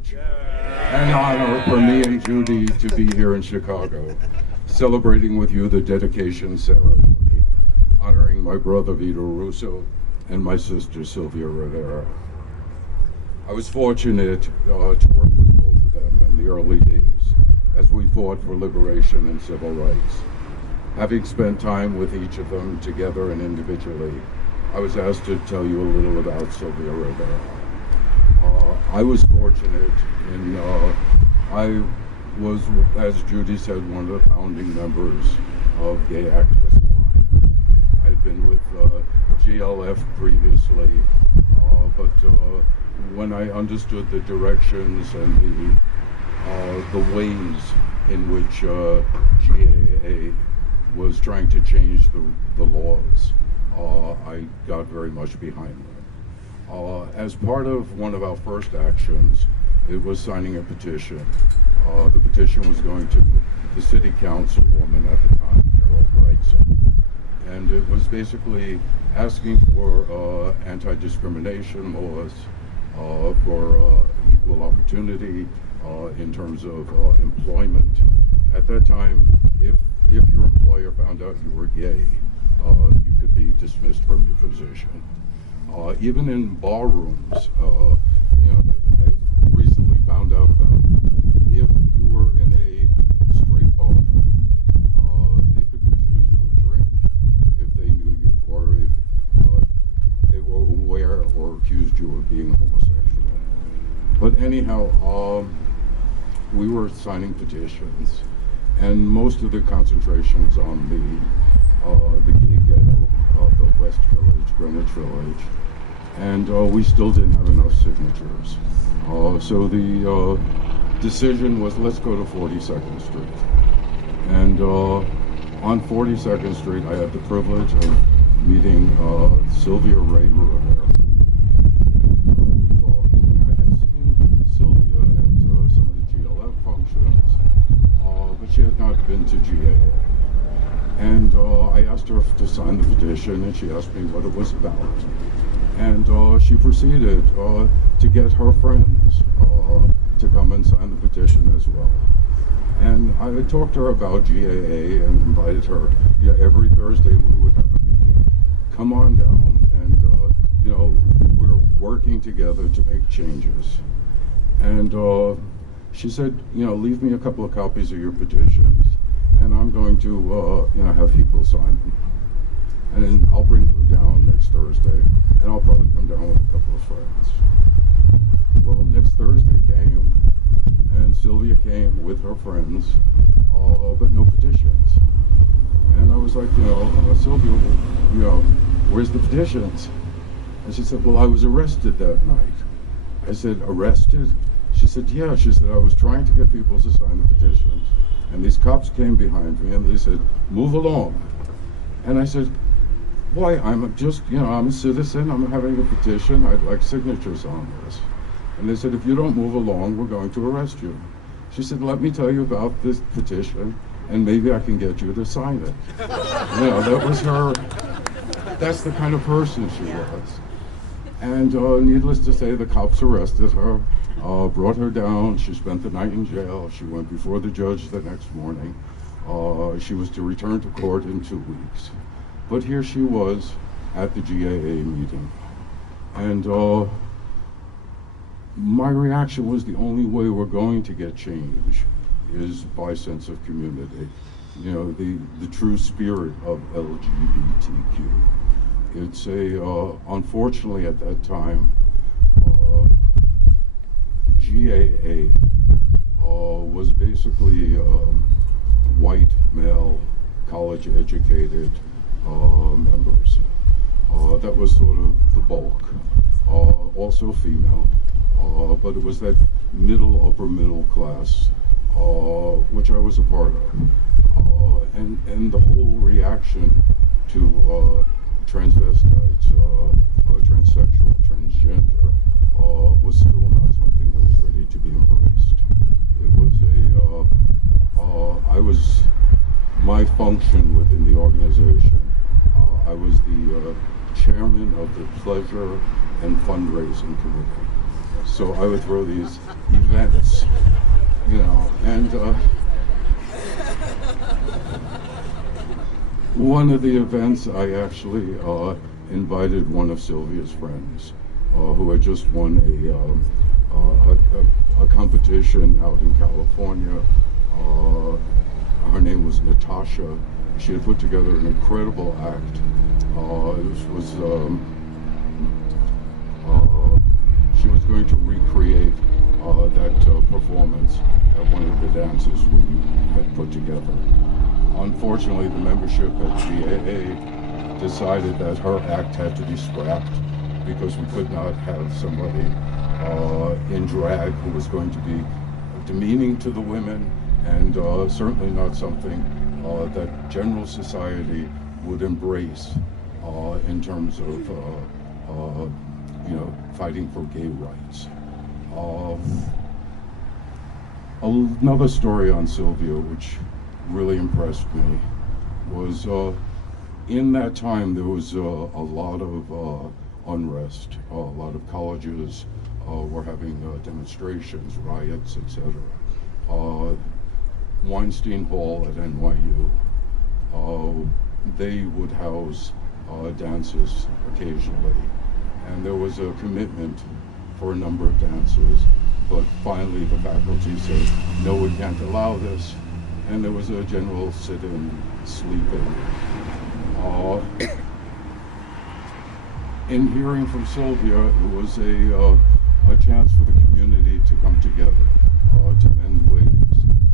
privilege and honor for me and Judy to be here in Chicago, celebrating with you the dedication ceremony, honoring my brother Vito Russo and my sister Sylvia Rivera. I was fortunate to work with both of them in the early days as we fought for liberation and civil rights. Having spent time with each of them together and individually, I was asked to tell you a little about Sylvia Rivera. I was fortunate in, I was, as Judy said, one of the founding members of Gay Activist Alliance. I had been with GLF previously, but when I understood the directions and the ways in which GAA was trying to change the laws, I got very much behind them. As part of one of our first actions, it was signing a petition. The petition was going to the city councilwoman at the time, Carol Brightson. And it was basically asking for anti-discrimination laws, for equal opportunity in terms of employment. At that time, if your employer found out you were gay, you could be dismissed from your position. Even in barrooms, I recently found out about if you were in a straight bar, they could refuse you a drink if they knew you, or if they were aware or accused you of being homosexual. But anyhow, we were signing petitions, and most of the concentration was on the gay ghetto of the West Village, Greenwich Village, and we still didn't have enough signatures. So the decision was, let's go to 42nd Street. And on 42nd Street, I had the privilege of meeting Sylvia Rivera. We talked, and I had seen Sylvia at some of the GLF functions, but she had not been to GAA. And I asked her to sign the petition, and she asked me what it was about. And she proceeded to get her friends to come and sign the petition as well. And I had talked to her about GAA and invited her, every Thursday we would have a meeting. Come on down, and we're working together to make changes. And she said, leave me a couple of copies of your petitions, and I'm going to, have people sign them. And then I'll bring them down next Thursday, and I'll probably come down with a couple of friends. Well, next Thursday came, and Sylvia came with her friends, but no petitions. And I was like, Sylvia, where's the petitions? And she said, well, I was arrested that night. I said, arrested? She said, yeah. She said, I was trying to get people to sign the petitions, and these cops came behind me, and they said, move along. And I said, why? I'm just, I'm a citizen, I'm having a petition, I'd like signatures on this. And they said, if you don't move along, we're going to arrest you. She said, let me tell you about this petition, and maybe I can get you to sign it. That was her, that's the kind of person she was. And needless to say, the cops arrested her, brought her down, she spent the night in jail, she went before the judge the next morning. She was to return to court in 2 weeks. But here she was at the GAA meeting. And my reaction was, the only way we're going to get change is by sense of community. The true spirit of LGBTQ. It's unfortunately at that time, GAA was basically white, male, college-educated members. That was sort of the bulk. Also female, but it was that upper middle class, which I was a part of. And the whole reaction to transvestites, transsexual, transgender, was still not something that was ready to be embraced. It was my function within the organization, I was the chairman of the pleasure and fundraising committee. So I would throw these events, you know, and one of the events I actually invited one of Sylvia's friends who had just won a competition out in California. Her name was Natasha. She had put together an incredible act. She was going to recreate that performance at one of the dances we had put together. Unfortunately, the membership at GAA decided that her act had to be scrapped because we could not have somebody in drag who was going to be demeaning to the women, and certainly not something that general society would embrace in terms of you know, fighting for gay rights. Another story on Sylvia which really impressed me was in that time there was a lot of unrest. A lot of colleges were having demonstrations, riots, etc. Weinstein Hall at NYU, they would house dances occasionally, and there was a commitment for a number of dancers, but finally the faculty said, no, we can't allow this, and there was a general sit-in, sleeping. In hearing from Sylvia, it was a chance for the community to come together, to mend ways,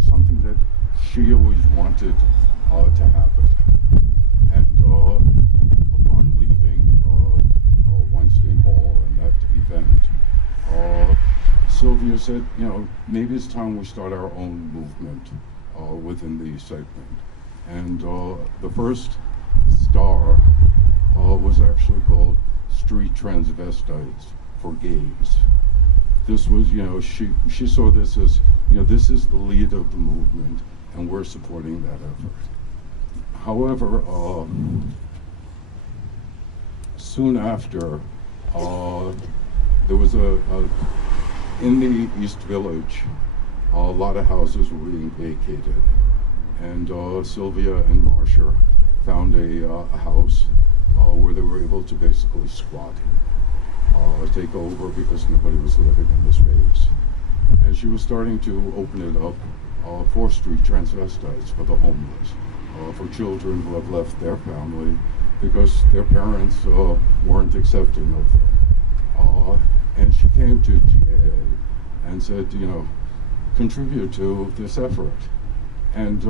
something that she always wanted to happen. And upon leaving Weinstein Hall and that event, Sylvia said, you know, maybe it's time we start our own movement within the segment. And the first star was actually called Street Transvestites for Gays. This was, you know, she saw this as, you know, this is the lead of the movement, and we're supporting that effort. However, soon after, there was in the East Village, a lot of houses were being vacated, and Sylvia and Marsha found a house where they were able to basically squat, take over, because nobody was living in the space. And she was starting to open it up for street transvestites, for the homeless, for children who have left their family because their parents weren't accepting of them. And she came to GAA and said, you know, contribute to this effort. And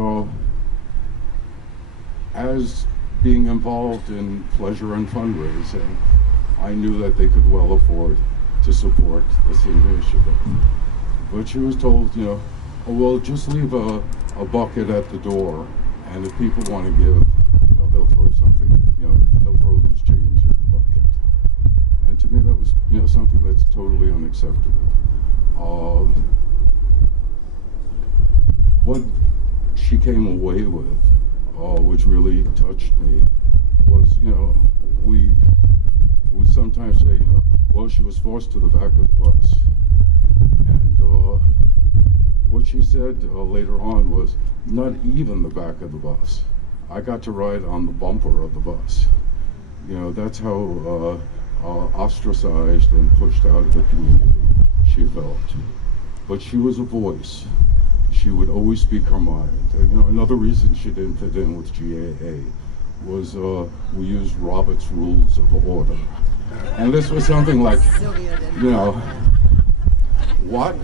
as being involved in pleasure and fundraising, I knew that they could well afford to support this initiative. But she was told, you know, oh, well, just leave a bucket at the door, and if people want to give, you know, they'll throw something, you know, they'll throw loose change in the bucket. And to me, that was, you know, something that's totally unacceptable. What she came away with, which really touched me, was, you know, we would sometimes say, you know, well, she was forced to the back of the bus. And what she said later on was, not even the back of the bus. I got to ride on the bumper of the bus. You know, that's how ostracized and pushed out of the community she felt. But she was a voice. She would always speak her mind. You know, another reason she didn't fit in with GAA was we used Robert's Rules of Order. And this was something like, you know, what?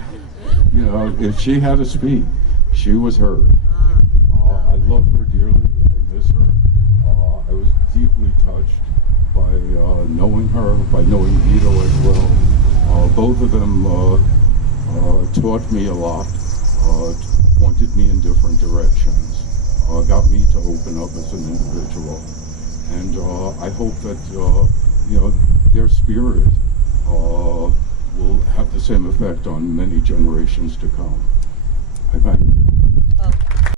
You know, if she had to speak, she was heard. I love her dearly. I miss her. I was deeply touched by knowing her, by knowing Vito as well. Both of them taught me a lot, pointed me in different directions, got me to open up as an individual. And I hope that, you know, their spirit will have the same effect on many generations to come. I thank you.